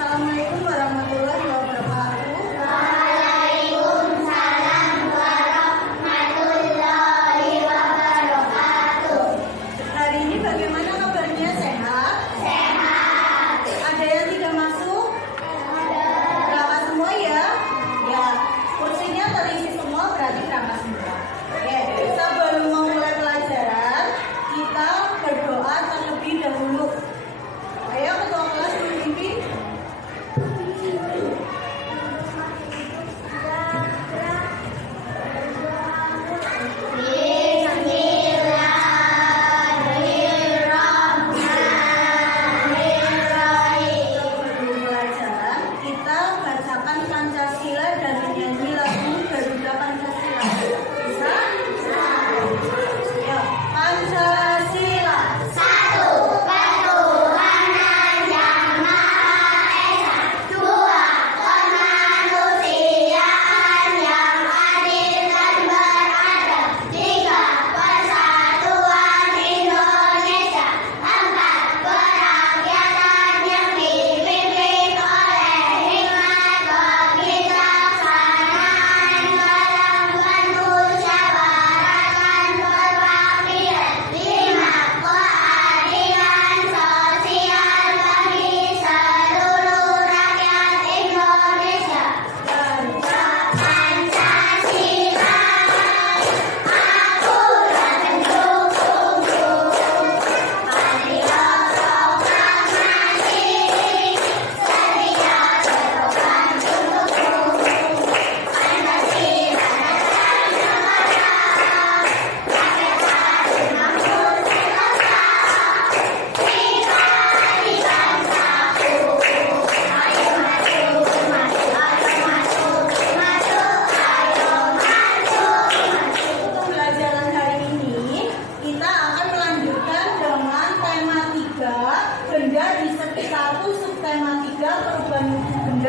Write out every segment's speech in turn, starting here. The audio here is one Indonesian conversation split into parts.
Assalamualaikum warahmatullahi wabarakatuh. Waalaikumsalam warahmatullahi wabarakatuh. Hari ini bagaimana kabarnya? Sehat? Sehat. Ada yang tidak masuk? Berangkat semua ya? Ya, kursinya terisi semua berarti berangkat semua. Oke, sebelum memulai pelajaran, kita berdoa terlebih dahulu. Ayo ketua kelas memimpin.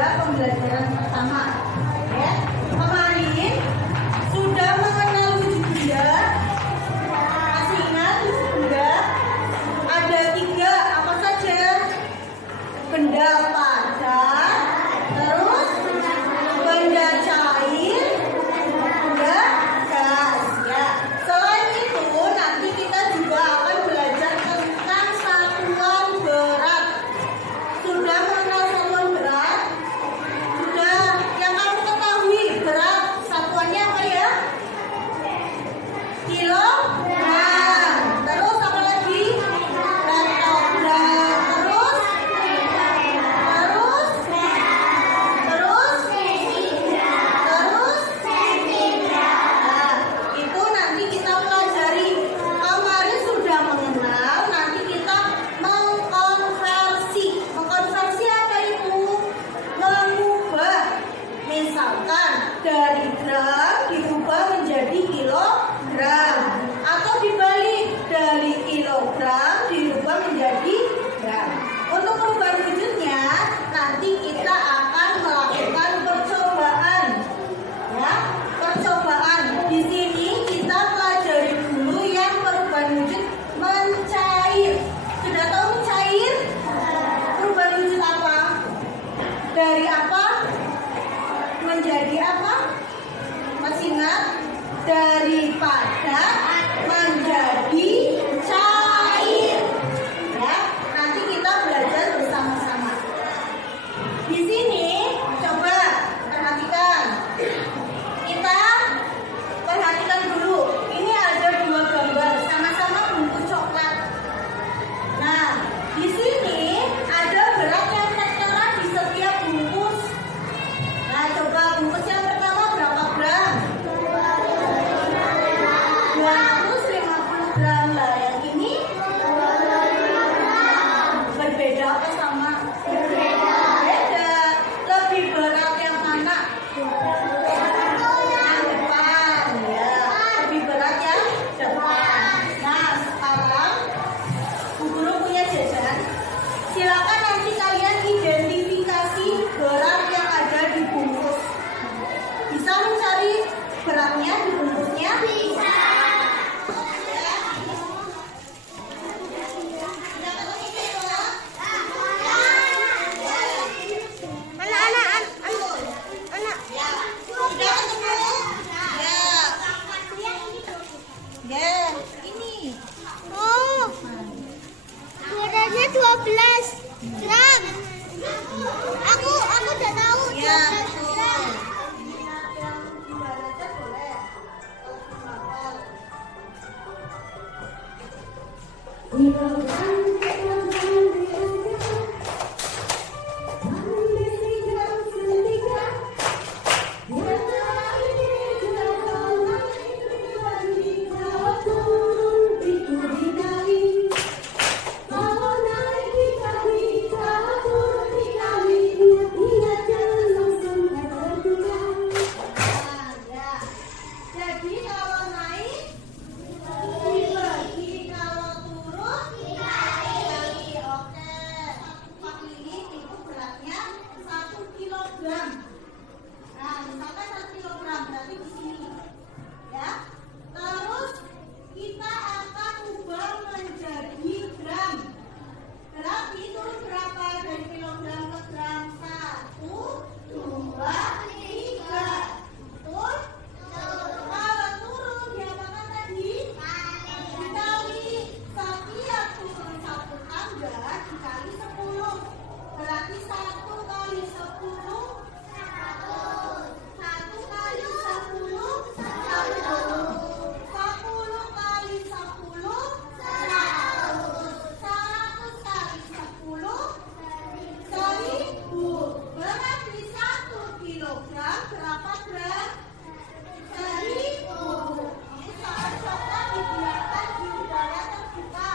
Pembelajaran pertama ya. Kemarin sudah mengenal wujud benda. Masih ingat wujud benda? Ada 3, apa saja? Benda padat, terus benda cair, benda gas ya. Selain itu nanti kita juga akan belajar tentang satuan berat. Sudah mengenal satuan berat? Yang kamu ketahui berat satuannya apa ya? Kilogram. Terus apa lagi? Pentagram. Terus nah, itu nanti kita pelajari. Kemarin sudah mengenal, nanti kita mengkonversi. Mengkonversi apa itu? Mengubah. Misalkan dari gram diubah menjadi kilogram, atau dibalik dari kilogram diubah menjadi gram. Untuk perubahan wujudnya nanti kita akan melakukan percobaan. Ya, percobaan. Di sini kita pelajari dulu yang perubahan wujud mencair. Sudah tahu mencair? Perubahan wujud apa? Dari apa menjadi apa? Masih ingat? Dari padat menjadi cair. Ya, nanti kita belajar bersama-sama. Di sini coba perhatikan. Kita perhatikan dulu. Ini ada 2 gambar sama-sama bungkus coklat. Nah, di sini ada berat yang tertera di setiap bungkus. Nah, coba bungkus yang pertama berapa gram? 250 gram lah. Yang ini berbeda apa sama? Berbeda. Ya, betul. Minat yang belajar boleh. Jadi kalau naik dibagi, kalau turun dikali. Oke, satu pak lili itu beratnya 1 kilogram. Nah, misalkan 1 kilogram berarti di sini, ya. Terus kita akan ubah menjadi gram. Berarti turun berapa dari kilogram ke gram? 1, 2, 3. Betul? Kalau turun diapakan tadi? Dikali. Setiap turun 1 tangga dikali 10. Berarti 1 kali 10 1 kali 10 10. 10 kali 10 100. 100 kali 10 1000. Berarti 1 kilogram berapa gram? 1000. Ini saat coba dibiarkan di udara terbuka.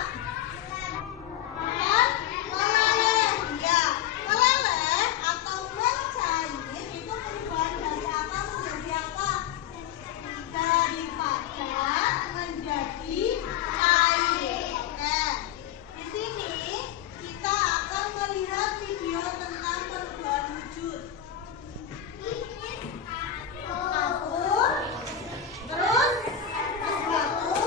Meleleh, ya. Meleleh atau mencair itu perubahan dari apa menjadi apa? Dari padat menjadi cair. Oke. Di sini kita akan melihat video tentang perubahan wujud. Kapur, terus es batu,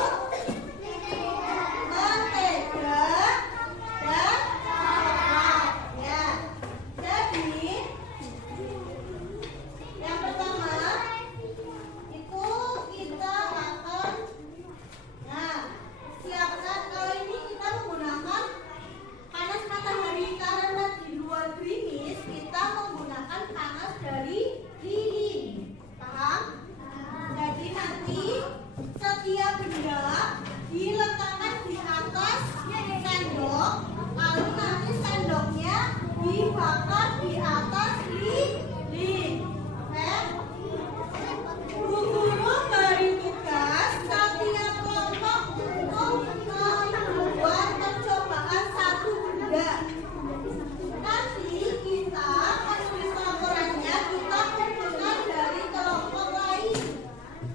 mentega, dan coklat. Ya. Jadi yang pertama itu kita akan siapkan. Kalau ini kita menggunakan panas matahari karena di luar gerimis, kita menggunakan panas dari lilin. Paham? Jadi nanti setiap benda diletakkan di atas sendok, lalu nanti sendoknya dibakar di atas lilin. Oke? Guru beri tugas setiap kelompok untuk membuat percobaan satu benda. Nanti kita menulis laporannya kita kumpulkan dari kelompok lain.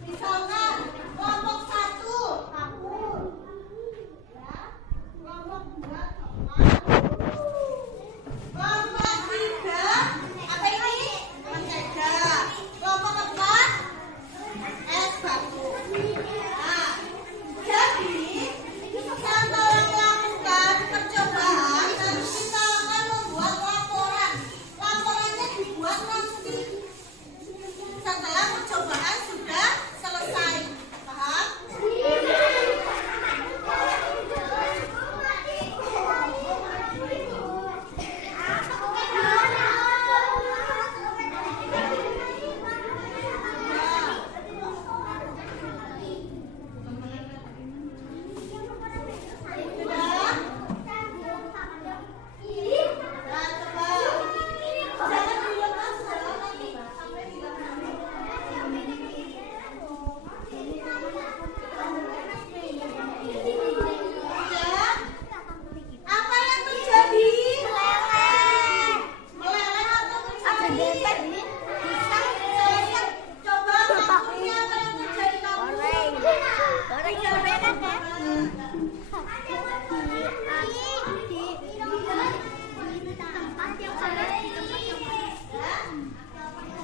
Misalkan kelompok 1 kapur, ya. Kelompok 2 coklat. Kelompok 3 apa ini? Mentega. Kelompok 4 es batu. Nah, jadi setelah melakukan percobaan, nanti kita akan membuat laporan. Laporannya dibuat nanti setelah percobaan sudah selesai. Paham? Apa yang terjadi? Meleleh atau mencair? Coba kapurnya apa yang terjadi kapur?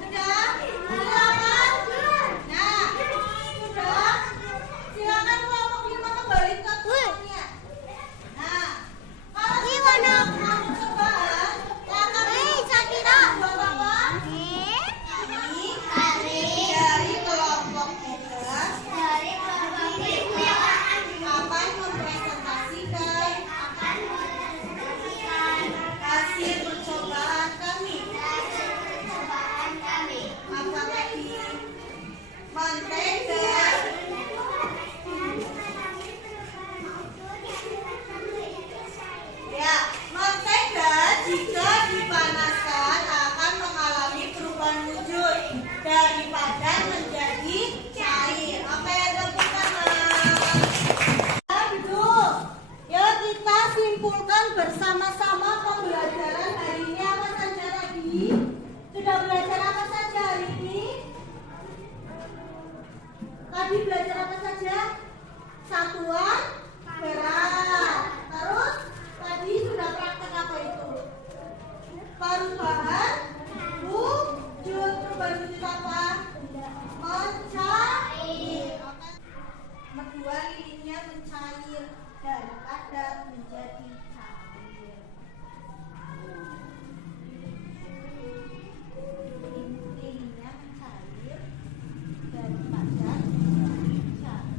Sudah? Silakan. Nah, sudah. Silakan kelompok 5 kembali ke tempatnya. Nah, kalau sudah melakukan percobaan, langkah buat apa? Ini dari kelompok 3 akan mempresentasikan perubahan wujud. Perubahan wujud apa? Mencair. Nomor 2, lilinnya mencair dari padat menjadi cair. Lilinnya mencair dari padat menjadi cair.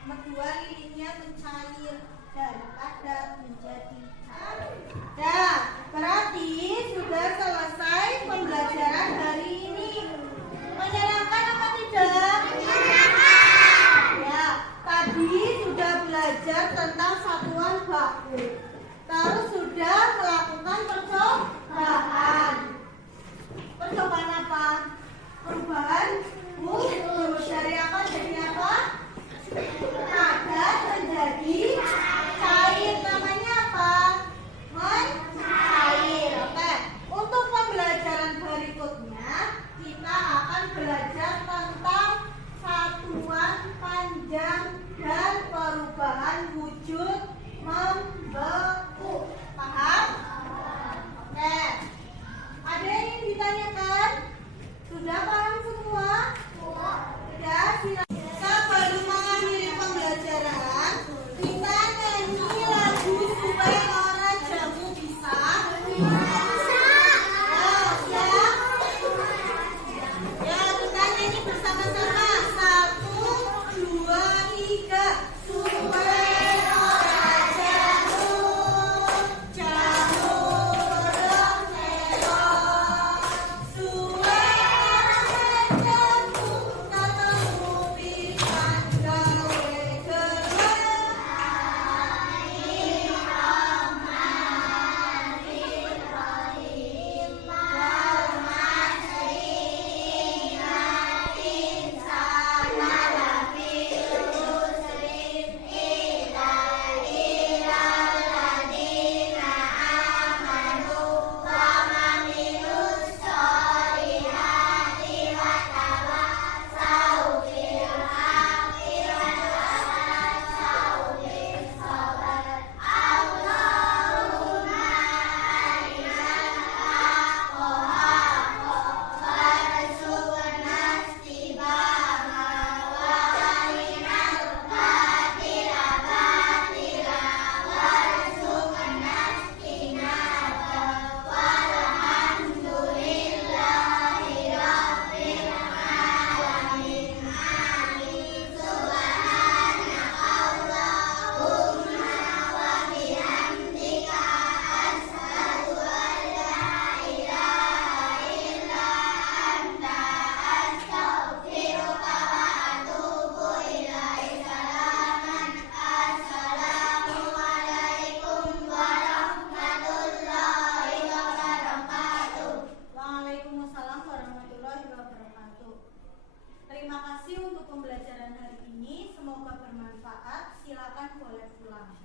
Nomor 2, lilinnya mencair dari padat menjadi cair. Nah, berarti sudah selesai pembelajaran hari ini. Menyenangkan apa tidak? Menyenangkan. Ya, tadi sudah belajar tentang satuan baku. Terus sudah melakukan percobaan. Percobaan apa? Perubahan wujud dari apa jadi apa? Padat menjadi cair. Namanya apa? Mencair. Oke. Untuk pembelajaran berikutnya kita akan belajar tentang satuan panjang dan perubahan wujud membeku. Paham? Oke. Ada yang ingin ditanyakan? Sudah paham semua? Sudah. Silakan. Sebelum mengakhiri pembelajaran, kita nyanyi lagu supaya orang jamu bisa. Ya, kita nyanyi bersama-sama. 1, 2, 3. Supaya orang jamu, jamu dong terong. Supaya jamu ketemu pisan gawe gelang. Waalaikumsalam warahmatullahi wabarakatuh. Terima kasih untuk pembelajaran hari ini. Semoga bermanfaat. Silakan boleh pulang.